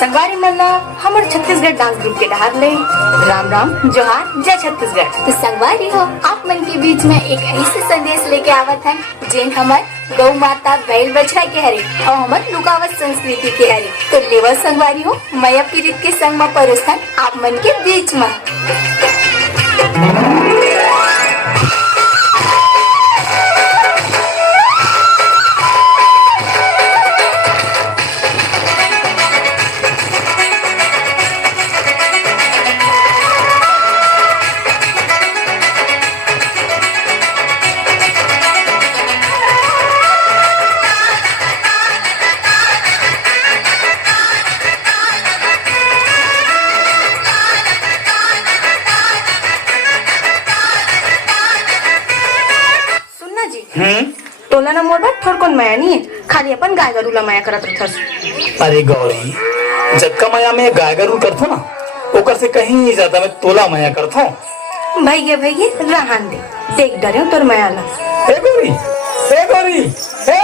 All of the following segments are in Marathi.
संगवारी मल्ला हमर छत्तीसगढ़ डांस ग्रुप के डहार ले राम राम जोहार जय छत्तीसगढ़। तो संगवारी हो आप मन के बीच में एक ऐसे संदेश लेके आवत है जेन हमर गौ माता बैल बछड़ा के हरे और हमर लुकावत संस्कृति के हरे। तो लेवा संगवारी हो मैया पीरित के संग में परोसन आप मन के बीच में। टोला ना मोर बात थोड़ माया नहीं है, खाली अपन गाय गरू ला माया करत रहथस। अरे गौरी जबका माया में गाय गरू करथो ना ओकर से कहीं ज्यादा मैं तोला माया करथो। भैया रहन दे देख डरे तोर माया ला। ए गौरी ए गौरी ए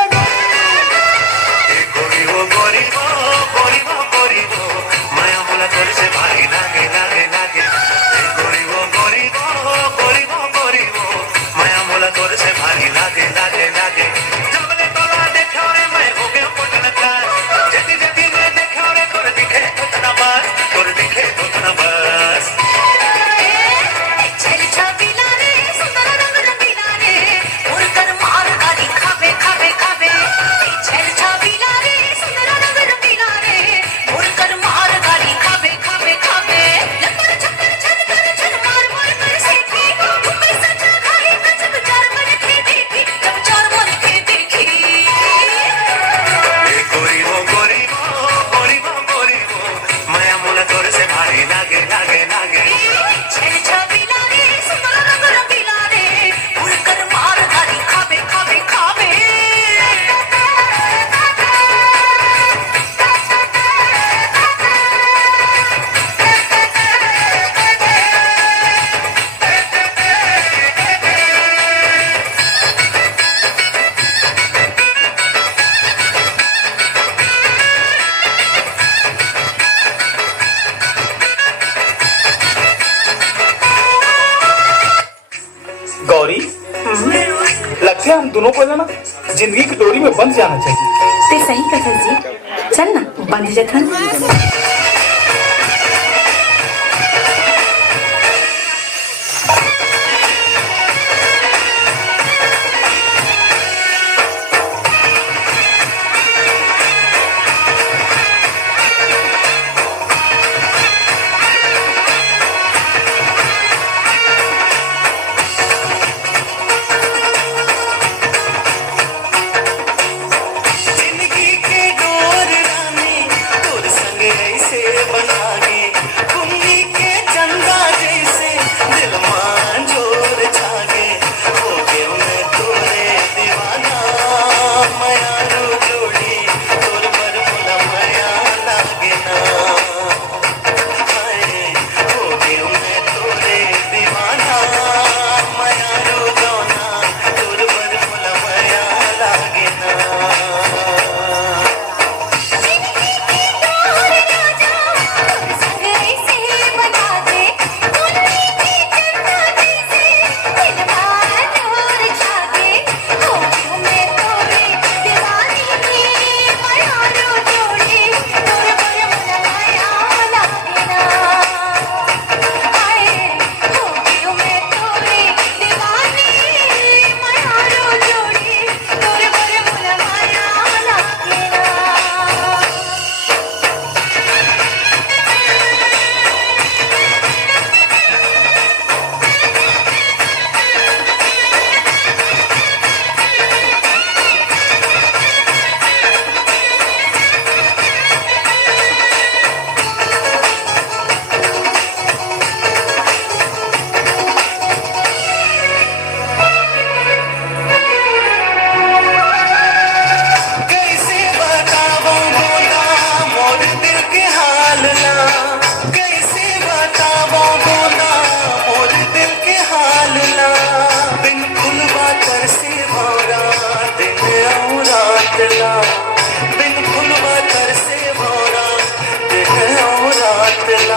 गौरी लगता है हम दोनों को ना जिंदगी की डोरी में बंध जाना चाहिए। ते सही कथन जी, चल ना बंध जथन।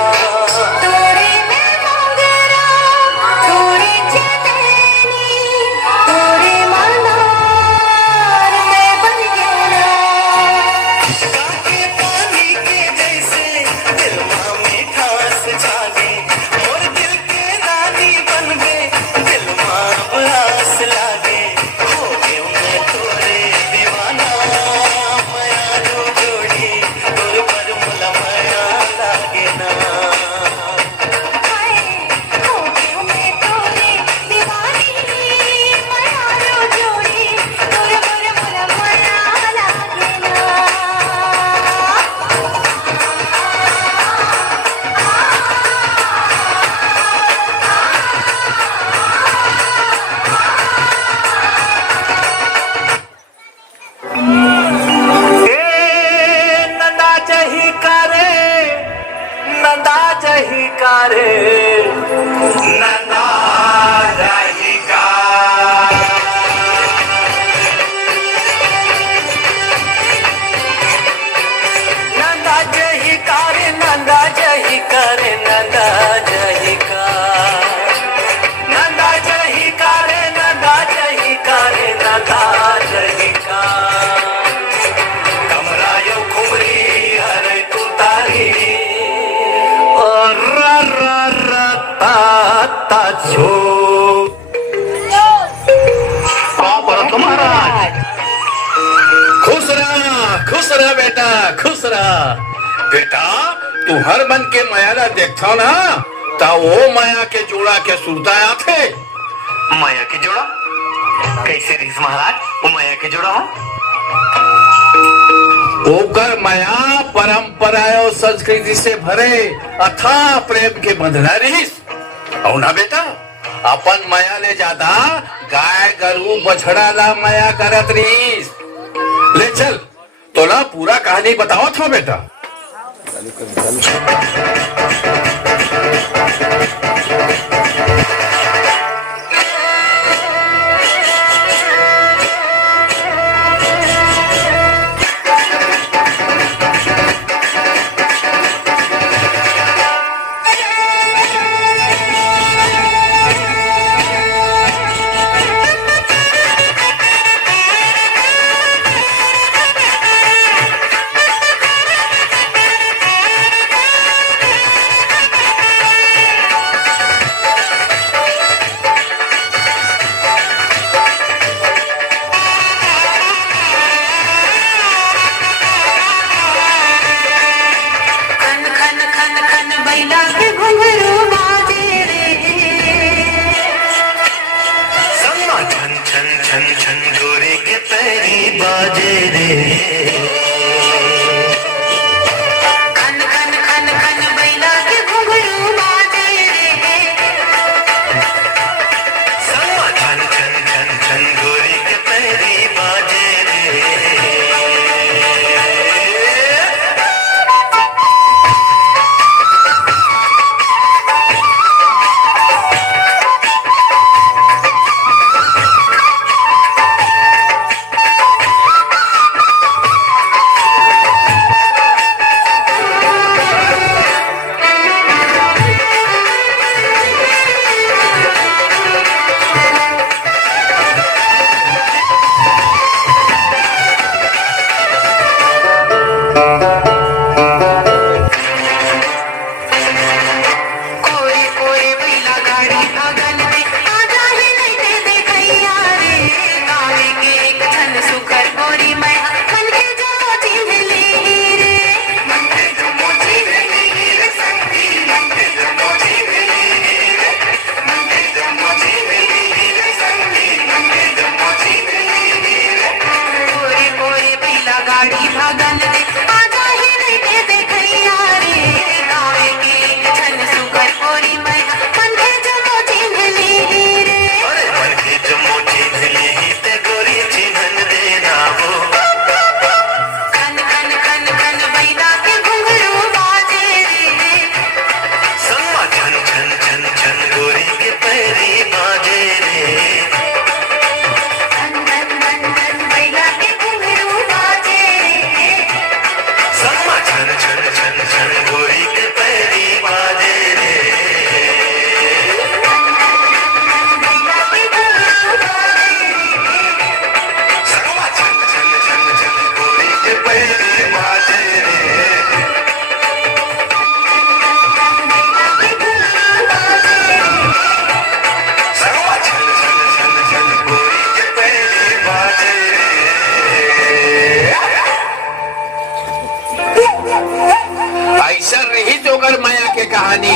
तोरे में मोगरा तोरे चेतनी तोरे मल्हार में बन गया काके पानी के जैसे दिलवा में ठास जागे मोर दिल के रानी बनबे दिलवा आस लागे हो गयो मैं तोरे दीवाना माया रो जोड़ी तोर पर मुला माया लागे ना हाय हो गयो मैं तोरे दीवानी मायारो जोड़ी तोरे पर मुला माया लागे ना नंदा जही करे नंदा जही करे नंदा जही का नंदा जही करे नंदा जही करे नंदा जही का नंदा जही करे नंदा जही करे नंदा जही का कमरा यो खुमरी हरे तू तारी और ता ता छो परत महाराज खुश रहा बेटा खुश रहा बेटा तू हर मन के मायाला देखता ना ता वो माया के जोड़ा के सुरता आथे माया के जोड़ा कैसे रीस महाराज वो माया के जोड़ा हो ओकर माया परंपरा और संस्कृति से भरे अथाह प्रेम के बंधना रहीस और ना बेटा अपन माया ले ज्यादा गाय गरू बछड़ा ला माया करत रहीस ले चल तोला पूरा कहानी बताओ था बेटा खन खन खन खन बैला के घुंघरू बाजे रे समा छन छन छन छन गोरे के पैरी बाजे रे खन खन खन खन बैला के घुंघरू बाजे रे समा छन छन छन छन गोरे के पैरी बाजे रे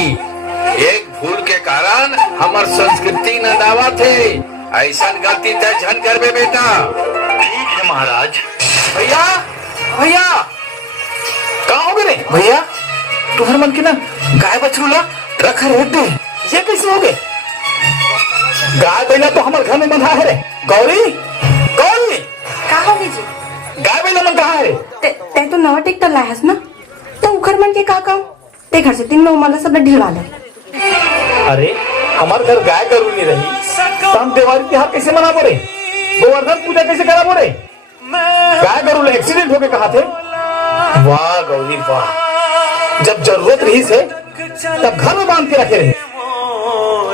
एक भूल के कारण हमार संस्कृति न दावा थे। ऐसा गलती तय झन करबे बेटा। ठीक है महाराज। भैया भैया कहाँ हो गए भैया? तुम्हारे मन के ना गाय बछरू ला रखा रहते ये कैसे हो गए? गाय बैला तो हमारे घर में बंधा है रे। गौरी गौरी का होगी जी? गाय बैला मन कहाँ है रे? ते तो नवा ट्रैक्टर लाया ना, तो उखर मन के का काम? ते घर से 3 में उमाला सब ढिलवा ले। अरे हमारे घर गाय गरू नहीं रही तो हम दिवाली त्योहार कैसे मना बोले? गोवर्धन पूजा कैसे करा बोले? गाय गरू एक्सीडेंट होके कहा थे। वाह गौरी वाह, जब जरूरत रही से तब घर में बांध के रखे रहे,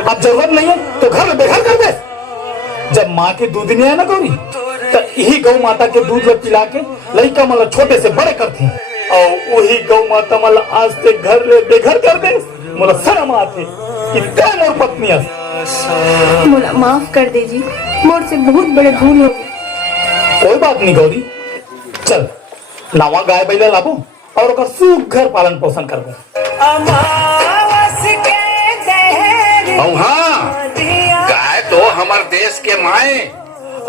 अब जरूरत नहीं है तो घर में बेघर कर दे। जब माँ के दूध नहीं आया ना गौरी, तो यही गौ माता के दूध में पिला के लड़का मतलब छोटे से बड़े करते हैं, और वही गौ माता मतलब आज से घर ले बेघर कर दे। मतलब शर्म आते इतना मोर पत्नी मोला माफ कर दे जी, मोर से बहुत बड़े भूल हो गई। कोई बात नहीं गौरी, चल नवा गाय बैला लाबो और ओकर सुख घर पालन पोषण करबो। और हाँ, गाय तो हमारे देश के माए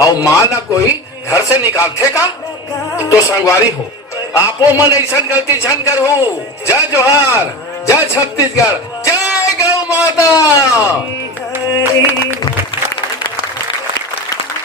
और माँ ना कोई घर से निकालते का तो संगवारी हो। आपो मन ऐसा गलती छन कर हो। जय जोहार, जय छत्तीसगढ़, जय गौ माता।